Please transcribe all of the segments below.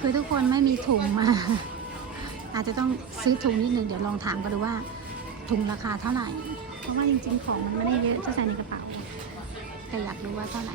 คือทุกคนไม่มีถุงมา อาจจะต้องซื้อถุงนิดนึง เดี๋ยวลองถามกันดูว่าถุงราคาเท่าไหร่ เพราะว่าจริงๆของมันไม่ได้เยอะจะใส่ในกระเป๋า แต่อยากรู้ว่าเท่าไหร่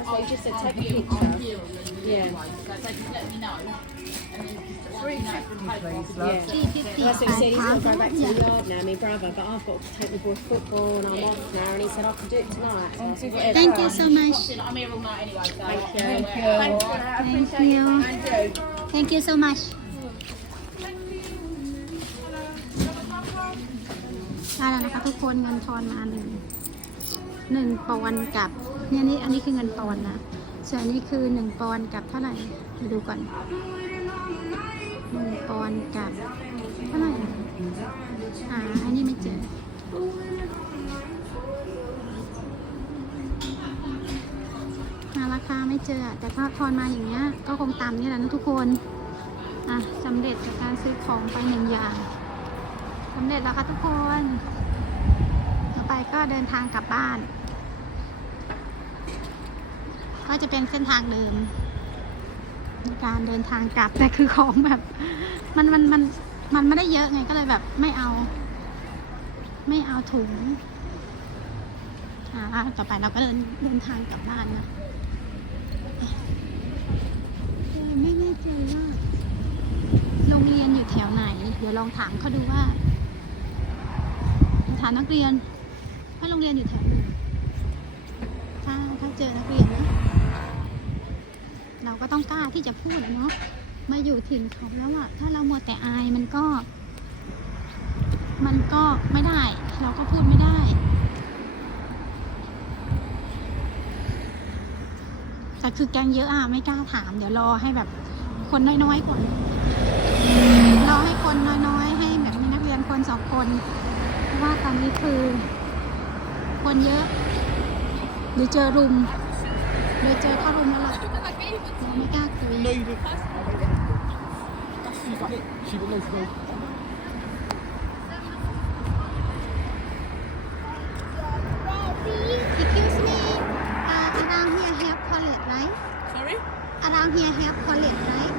That's what you just said. I'll Take a heal, picture. I'll heal and Yeah. anyway. So, so just let me know. And then just let me know from Yeah. 350 That's what he said. He's got to go back to the Yeah. yard now, my brother. But I've got to take the boy football and I'm off now. And he said I can do it tonight. So I said, whatever. Thank you so much. I'm here all night anyway, so. Thank you. Thank you. Thank you so much. ได้แล้วนะคะทุกคนเงินทอนมาหนึ่ง หนึ่งปอนด์กับเนี่ยนี่อันนี้คือเงินปอนด์นะส่วนอันนี้คือหนึ่งปอนด์กับเท่าไหร่มาดูก่อนหนึ่งปอนด์กับเท่าไหร่อ่าอันนี้ไม่เจอหาราคาไม่เจอ แต่ถ้าทอนมาอย่างเงี้ย ก็คงตามนี่แหละนะทุกคนอะสำเร็จจากการซื้อของไปหนึ่งอย่างสำเร็จแล้วค่ะทุกคน ต่อไปก็เดินทางกลับบ้าน ก็จะเป็นเส้นทางเดิมในการเดินทางกลับแต่คือของแบบ มันมันมันมันไม่ได้เยอะไงก็เลยแบบไม่เอา ไม่เอาถุงอ่าต่อไปเราก็เดินเดินทางกลับบ้านนะไม่แน่ใจว่าโรงเรียนอยู่แถวไหน เดี๋ยวลองถามเขาดูว่าถามนักเรียนว่าโรงเรียนอยู่แถวไหนถ้าถ้าเจอนักเรียน เราก็ต้องกล้าที่จะพูดเนาะมาอยู่ถิ่นเขาแล้วอะถ้าเรามัวแต่อายมันก็ มันก็ไม่ได้ เราก็พูดไม่ได้แต่คือแกงเยอะอะไม่กล้าถาม เดี๋ยวรอให้แบบคนน้อยๆก่อนรอให้คนน้อยๆ ให้แบบมีนักเรียนคนสองคนเพราะว่าตอนนี้คือ คนเยอะเดี๋ยวเจอรุม เดี๋ยวเจอเข้ารุมแล้วล่ะเราไม่กล้าคุย No, you didn't. She got it. She got loads of gold. Excuse me uh, around here have college right Sorry? around here have college right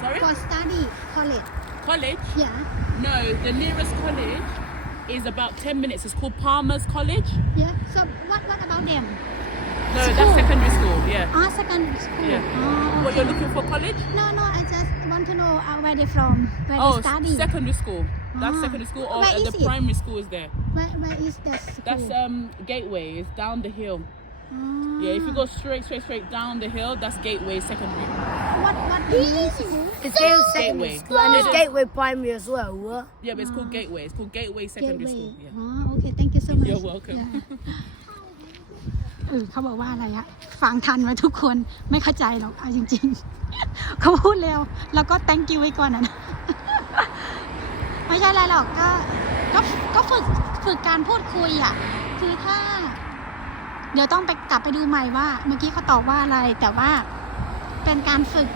Sorry? for study college College? yeah No, the nearest college is about 10 minutes. It's called Palmer's College. yeah so what what about them No, School. that's secondary school, yeah. Ah, secondary school. Yeah. Ah, What, you're looking for college? No, no, I just want to know uh, where they're from, where oh, they study. secondary school. That's Ah. secondary school or Where uh, is the it? primary school is there. where, where is the school? That's um Gateway. It's down the hill. Ah. Yeah, if you go straight, straight, straight down the hill, that's Gateway Secondary. What, what is it? It's Gale Secondary Gateway. School and it's Gateway Primary as well. What? Yeah, but it's called ah. Gateway. It's called Gateway Secondary Gateway. School. Yeah. Ah, okay, thank you so much. You're welcome. Yeah. เออเขาบอกว่าอะไรอะฟังทันไว้ทุกคนไม่เข้าใจหรอกเอาจริง ๆ เขาพูดเร็ว แล้วก็ thank you ไว้ก่อนอะนะไม่ใช่อะไรหรอกก็ก็ก็ฝึกฝึกการพูดคุยอะคือถ้า เดี๋ยวต้องไปกลับไปดูใหม่ว่า เมื่อกี้เขาตอบว่าอะไร แต่ว่าเป็นการฝึก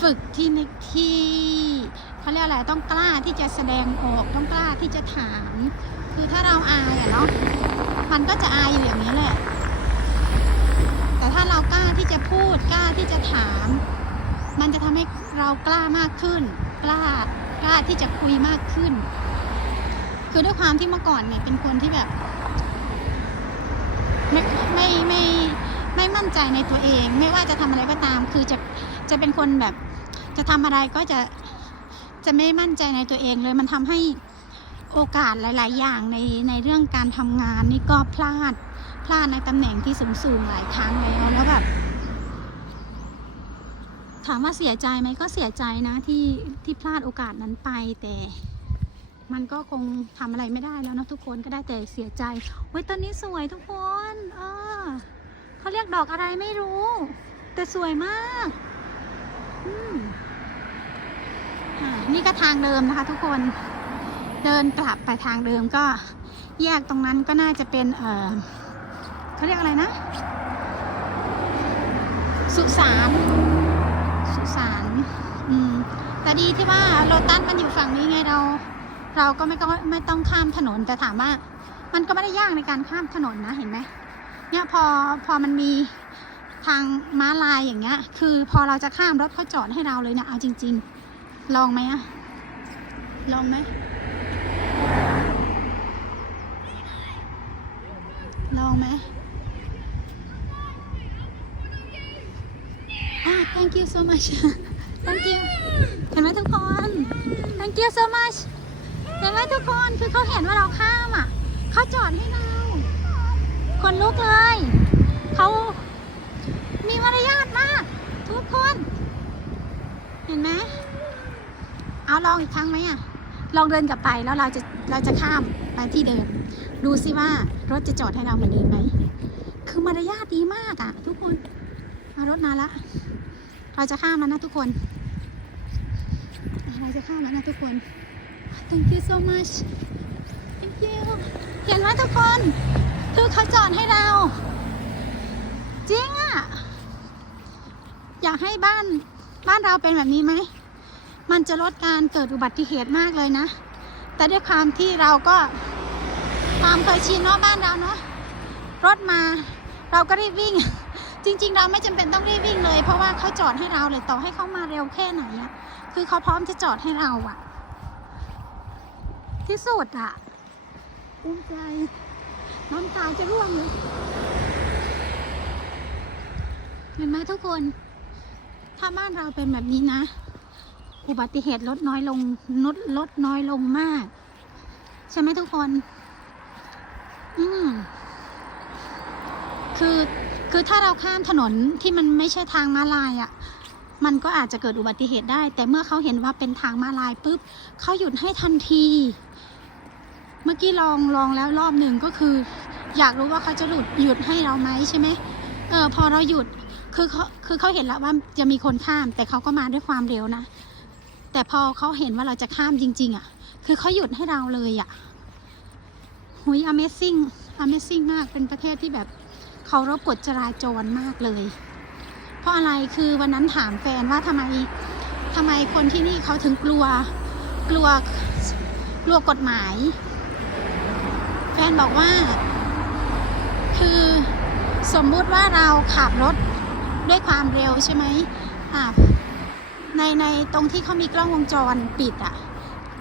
ฝึกที่นที่เขาเรียกอะไรต้องกล้าที่จะแสดงออกต้องกล้าที่จะถาม คือถ้าเราอายอะเนาะมันก็จะอายอยู่อย่างนี้แหละ แต่ถ้าเรากล้าที่จะพูดกล้าที่จะถาม มันจะทำให้เรากล้ามากขึ้น กล้ากล้าที่จะคุยมากขึ้น คือด้วยความที่เมื่อก่อนเนี่ยเป็นคนที่แบบ ไม่ไม่ไม่ไม่มั่นใจในตัวเอง ไม่ว่าจะทำอะไรก็ตาม คือจะจะเป็นคนแบบ จะทำอะไรก็จะจะไม่มั่นใจในตัวเองเลยมันทำให้โอกาสหลาย ๆ อย่างในในเรื่องการทำงานนี่ก็พลาด พลาดในตำแหน่งที่สูงสูงๆหลายครั้งแล้วแล้วแบบถามว่าเสียใจไหมก็เสียใจนะที่ที่พลาดโอกาสนั้นไปแต่มันก็คงทำอะไรไม่ได้แล้วนะทุกคนก็ได้แต่เสียใจเว้ยต้นนี้สวยทุกคน เออเขาเรียกดอกอะไรไม่รู้ แต่สวยมากอืมอ่านี่ก็ทางเดิมนะคะ ทุกคนเดินกลับไปทางเดิมก็แยกตรงนั้นก็น่าจะเป็นเออ เขาเรียกอะไรนะ สุสาน สุสาน อืม แต่ดีที่ว่าโลตัสมันอยู่ฝั่งนี้ไงเรา เราก็ไม่ก็ไม่ต้องข้ามถนนแต่ถามว่า มันก็ไม่ได้ยากในการข้ามถนนนะเห็นไหมเนี่ยพอพอมันมีทางม้าลายอย่างเงี้ย คือพอเราจะข้ามรถเขาจอดให้เราเลยเนี่ยเอาจริง ๆ ลองไหมอะลองไหมลองไหม อ่า thank you so much thank you เห็นไหมทุกคน thank you so much เห็นไหมทุกคนคือเขาเห็นว่าเราข้ามอะเขาจอดให้เรา คนลุกเลยเขามีมารยาทมาก ทุกคน เห็นไหมเอาลองอีกครั้งไหมอะลองเดินกลับไปแล้วเราจะเราจะข้ามไปที่เดิม ดูสิว่ารถจะจอดให้เราเหมือนเดิมไหมคือมารยาทดีมากอะ ทุกคนมารถมาละ เราจะข้ามแล้วนะทุกคน เราจะข้ามแล้วนะทุกคน thank you so much thank you เห็นไหมทุกคน คือเขาจอดให้เรา จริงอะอยากให้บ้านบ้านเราเป็นแบบนี้ไหม มันจะลดการเกิดอุบัติเหตุมากเลยนะ แต่ด้วยความที่เราก็ความเคยชินเนาะบ้านเราเนาะรถมา เราก็รีบวิ่ง จริง ๆ เราไม่จำเป็นต้องรีบวิ่งเลย เพราะว่าเขาจอดให้เราเลยต่อให้เขามาเร็วแค่ไหนอะคือเขาพร้อมจะจอดให้เราอะที่สุดอะภูมิใจน้ำตาจะร่วงเลยเห็นไหมทุกคน ถ้าบ้านเราเป็นแบบนี้นะ อุบัติเหตุลดน้อยลงลดลดน้อยลงมาก ใช่ไหมทุกคน อืม คือ คือถ้าเราข้ามถนนที่มันไม่ใช่ทางม้าลายอะ่ะ มันก็อาจจะเกิดอุบัติเหตุได้ แต่เมื่อเขาเห็นว่าเป็นทางม้าลายปุ๊บเขาหยุดให้ทันที เมื่อกี้ลองลองแล้วรอบหนึ่งก็คือ อยากรู้ว่าเขาจะหยุดหยุดให้เราไหมใช่ไหมเออพอเราหยุดคือเขาคือเขาเห็นแล้วว่าจะมีคนข้าม แต่เขาก็มาด้วยความเร็วนะ แต่พอเขาเห็นว่าเราจะข้ามจริง ๆอะ คือเขาหยุดให้เราเลยอะหุย amazing amazing มากเป็นประเทศที่แบบ เคารพกฎจราจรมากเลย เพราะอะไรคือวันนั้นถามแฟนว่าทำไมทำไมคนที่นี่เขาถึงกลัวกลัวกลัวกฎหมาย แฟนบอกว่า คือสมมุติว่าเราขับรถด้วยความเร็วใช่ไหมอ่าในในตรงที่เขามีกล้องวงจรปิดอะ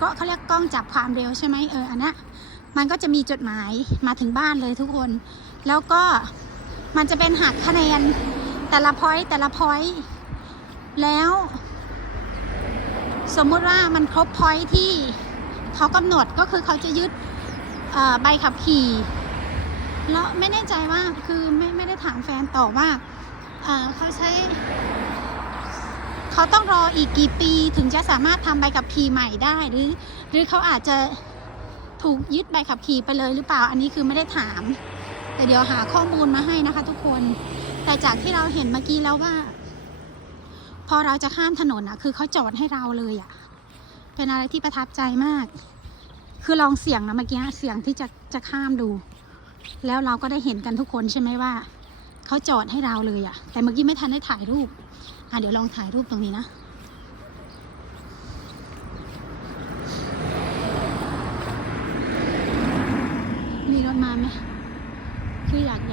ก็เขาเรียกกล้องจับความเร็วใช่ไหมเอออันนี้มันก็จะมีจดหมายมาถึงบ้านเลยทุกคน แล้วก็ มันจะเป็นหักคะแนนแต่ละพอยต์แต่ละพอยต์แล้ว สมมุติว่ามันครบพอยต์ที่เขากำหนดก็คือเขาจะยึดใบขับขี่แล้วไม่แน่ใจว่าคือไม่ไม่ได้ถามแฟนต่อว่าเขาใช้ เขาต้องรออีกกี่ปีถึงจะสามารถทำใบขับขี่ใหม่ได้หรือ หรือเขาอาจจะถูกยึดใบขับขี่ไปเลยหรือเปล่าอันนี้คือไม่ได้ถาม แต่เดี๋ยวหาข้อมูลมาให้นะคะ ทุกคน แต่จากที่เราเห็นเมื่อกี้แล้วว่า พอเราจะข้ามถนนอะคือเขาจอดให้เราเลยอะเป็นอะไรที่ประทับใจมาก คือลองเสี่ยงนะเมื่อกี้เสี่ยงที่จะจะข้ามดู แล้วเราก็ได้เห็นกันทุกคนใช่ไหมว่าเขาจอดให้เราเลยอะแต่เมื่อกี้ไม่ทันได้ถ่ายรูปอะเดี๋ยวลองถ่ายรูปตรงนี้นะมีรถมาไหม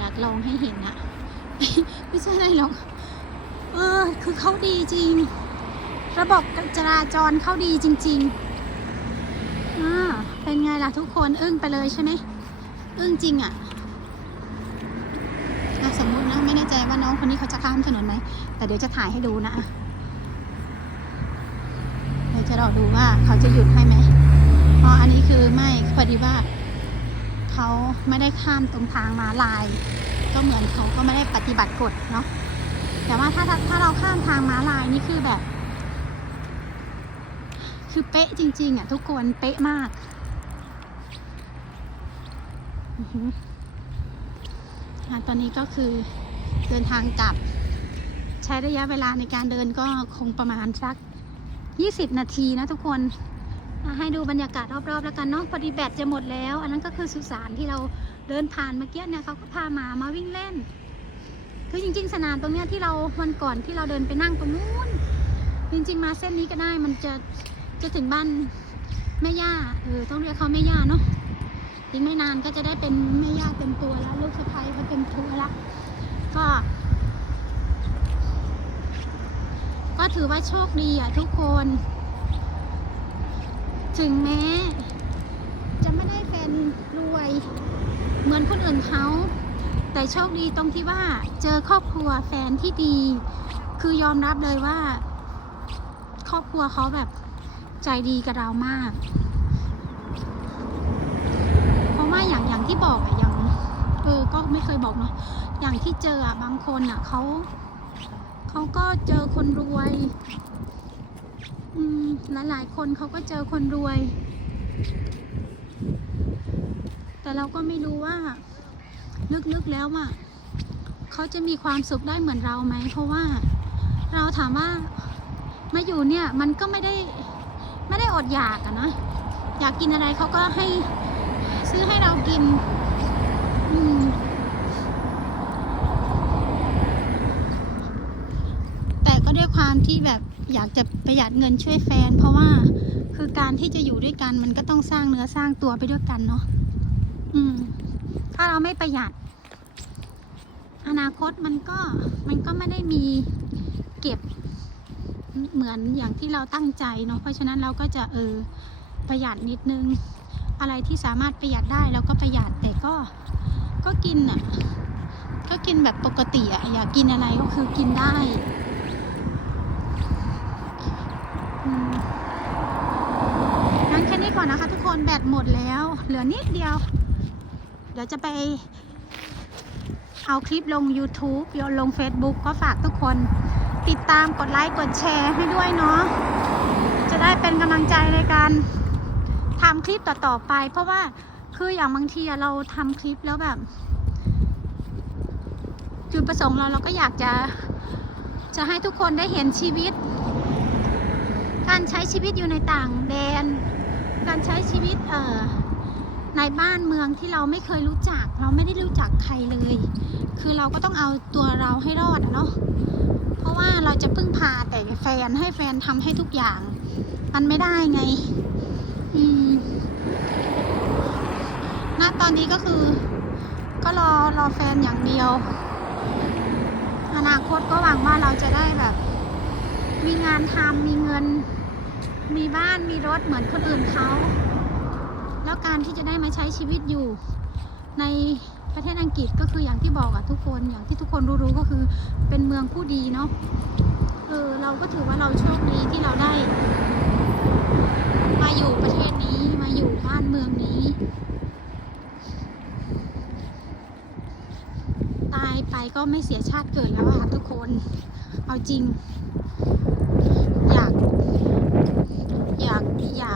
คืออยากอยากลองให้เห็นอะไม่ใช่อะไรหรอก เออ คือเขาดีจริง ระบบจราจรเขาดีจริงๆอ่าเป็นไงล่ะทุกคนอึ้งไปเลยใช่ไหมอึ้งจริงอะอะสมมุตินะไม่แน่ใจว่าน้องคนนี้เขาจะข้ามถนนไหม แต่เดี๋ยวจะถ่ายให้ดูนะอะเดี๋ยวจะรอดูว่าเขาจะหยุดให้ไหมอ๋ออันนี้คือไม่พอดีว่า เขาไม่ได้ข้ามตรงทางมาลาย ก็เหมือนเขาก็ไม่ได้ปฏิบัติกฎเนาะแต่ว่าถ้าถ้าเราข้ามทางม้าลายนี่คือแบบ คือเป๊ะจริง ๆอะทุกคนเป๊ะมากอือหืออะตอนนี้ก็คือเดินทางกลับ ใช้ระยะเวลาในการเดินก็คงประมาณสัก 20 นาทีนะทุกคน ให้ดูบรรยากาศรอบๆ แล้วกันเนาะพอดีแบตจะหมดแล้ว อันนั้นก็คือสุสานที่เราเดินผ่านเมื่อกี้เนี่ยเขาก็พาหมามาวิ่งเล่น คือจริง ๆ สนามตรงเนี้ยที่เราวันก่อนที่เราเดินไปนั่งตรงนู้น จริง ๆ มาเส้นนี้ก็ได้มันจะจะถึงบ้านแม่ย่าเออต้องเรียกเขาแม่ย่าเนาะอีกไม่นานก็จะได้เป็นแม่ย่าเต็มตัวแล้ว ลูกสะใภ้เขาเต็มตัวแล้วก็ก็ถือว่าโชคดีอะทุกคน ถึงแม้ จะไม่ได้เป็นรวยเหมือนคนอื่นเขาแต่โชคดีตรงที่ว่าเจอครอบครัวแฟนที่ดี คือยอมรับเลยว่า ครอบครัวเขาแบบใจดีกับเรามาก เพราะว่าอย่างอย่างที่บอกอะอย่างเออก็ไม่เคยบอกเนาะอย่างที่เจออะบางคนอะเขาเขาก็เจอคนรวย อืมหลายคนเขาก็เจอคนรวย แต่เราก็ไม่รู้ว่า ลึกๆแล้วอะเขาจะมีความสุขได้เหมือนเราไหม เพราะว่าเราถามว่ามาอยู่เนี่ยมันก็ไม่ได้ไม่ได้อดอยากอะนะอยากกินอะไรเขาก็ให้ซื้อให้เรากิน อืมแต่ก็ด้วยความที่แบบ อยากจะประหยัดเงินช่วยแฟน เพราะว่าคือการที่จะอยู่ด้วยกันมันก็ต้องสร้างเนื้อสร้างตัวไปด้วยกันเนาะอืม ถ้าเราไม่ประหยัด อนาคตมันก็มันก็ไม่ได้มีเก็บเหมือนอย่างที่เราตั้งใจเนาะเพราะฉะนั้นเราก็จะเออประหยัดนิดนึง อะไรที่สามารถประหยัดได้เราก็ประหยัดแต่ก็ก็กินอะก็กินแบบปกติอะอยากกินอะไรก็คือกินได้อืมงั้นแค่นี้ ก่อนนะคะ ทุกคนแบตหมดแล้ว เหลือนิดเดียว เดี๋ยวจะไป เอาคลิปลง YouTube โยนลง Facebook ก็ฝากทุกคนติดตามกดไลค์กดแชร์ให้ด้วยเนาะจะได้เป็นกำลังใจในการทำคลิปต่อๆไป เพราะว่าคืออย่างบางทีเราทำคลิปแล้วแบบ จุดประสงค์เราเราก็อยากจะจะให้ทุกคนได้เห็นชีวิต การใช้ชีวิตอยู่ในต่างแดน การใช้ชีวิตเอ่อในบ้านเมืองที่เราไม่เคยรู้จัก เราไม่ได้รู้จักใครเลย คือเราก็ต้องเอาตัวเราให้รอดอะเนาะเพราะว่าเราจะพึ่งพาแต่แฟนให้แฟนทำให้ทุกอย่าง มันไม่ได้ไง อืมณตอนนี้ก็คือ ก็รอรอแฟนอย่างเดียว อนาคตก็หวังว่าเราจะได้แบบ มีงานทำมีเงิน มีบ้านมีรถเหมือนคนอื่นเขา แล้วการที่จะได้มาใช้ชีวิตอยู่ ในประเทศอังกฤษก็คืออย่างที่บอกอะทุกคนอย่างที่ทุกคนรู้ๆก็คือเป็นเมืองผู้ดีเนาะเออเราก็ถือว่าเราโชคดีที่เราได้ มาอยู่ประเทศนี้มาอยู่บ้านเมืองนี้ ตายไปก็ไม่เสียชาติเกิดแล้วอะทุกคน เอาจริง อยาก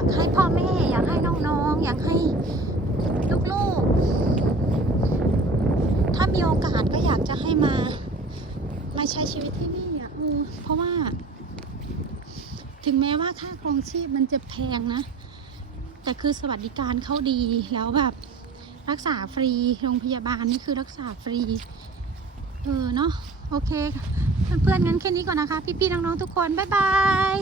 ากให้พ่อแม่ อยากให้น้องๆ อยากให้ลูกๆ ถ้ามีโอกาสก็อยากจะให้มา มาใช้ชีวิตที่นี่อะเออเพราะว่า ถึงแม้ว่าค่าครองชีพมันจะแพงนะ แต่คือสวัสดิการเขาดีแล้วแบบรักษาฟรีโรงพยาบาลนี่คือรักษาฟรี เออเนาะโอเค เพื่อนๆงั้นแค่นี้ก่อนนะคะ พี่ๆน้องๆทุกคน บ๊ายบาย